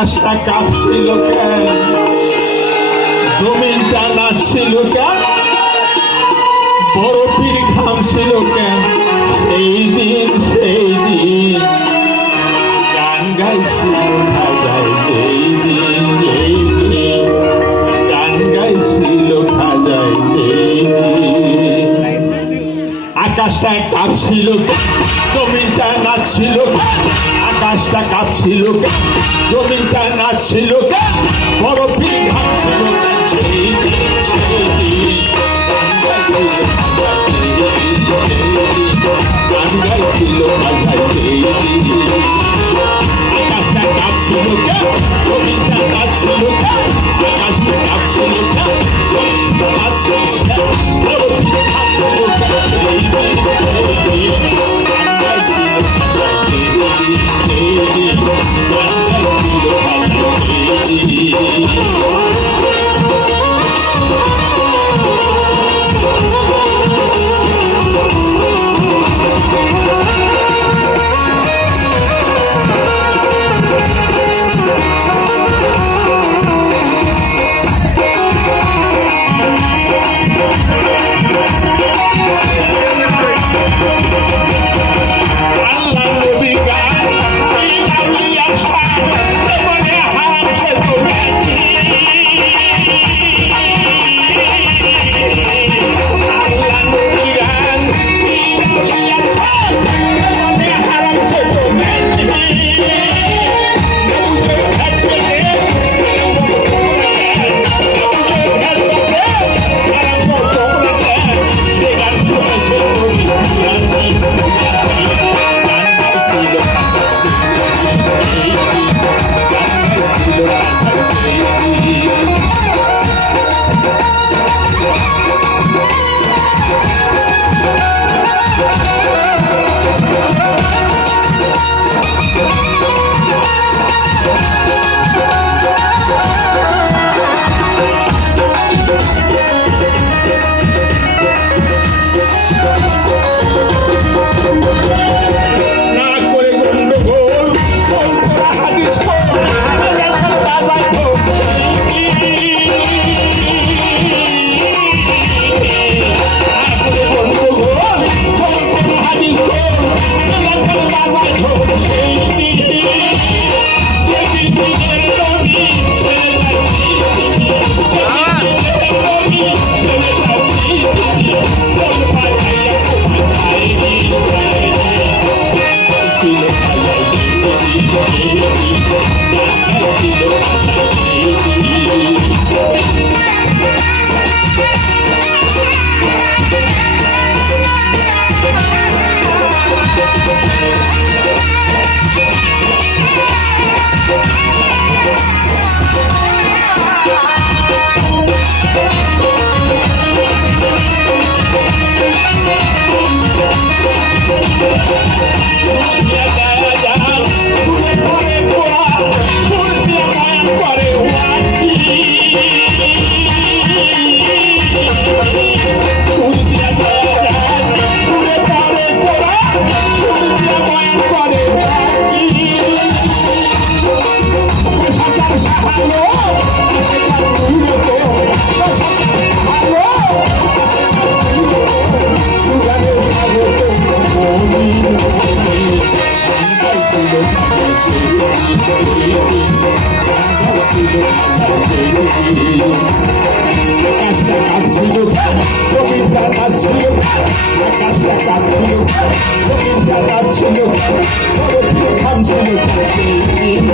আকাশটা কাঁপছিল কেন, জমিনটা নাচছিল কেন, বরফের ঘামছিল কেন, সেই দিন গান গাইছিল খাজায়, সেই দিন গান গাইছিল খাজায়, সেই দিন আকাশটা কাঁপছিল, জমিনটা নাচছিল, আকাশটা কাঁপছিল, জমিনটা নাচছিল, বরফের ঘামছিল সেই দিন গান গাইছিল খাজায়, সেই দিন আকাশটা কাঁপছিল, জমিনটা নাচছিল, আকাশটা কাঁপছিল, জমিনটা নাচছিল, বরফের ঘামছিল সেই দিন গান গাইছিল খাজায়, সেই দিন গান গাইছিল খাজায়, সেই আকাশটা কাঁপছিল, জমিনটা নাচছিল, আকাশটা কাঁপছিল, জমিনটা নাচছিল, বরফের ঘামছিল সেই দিন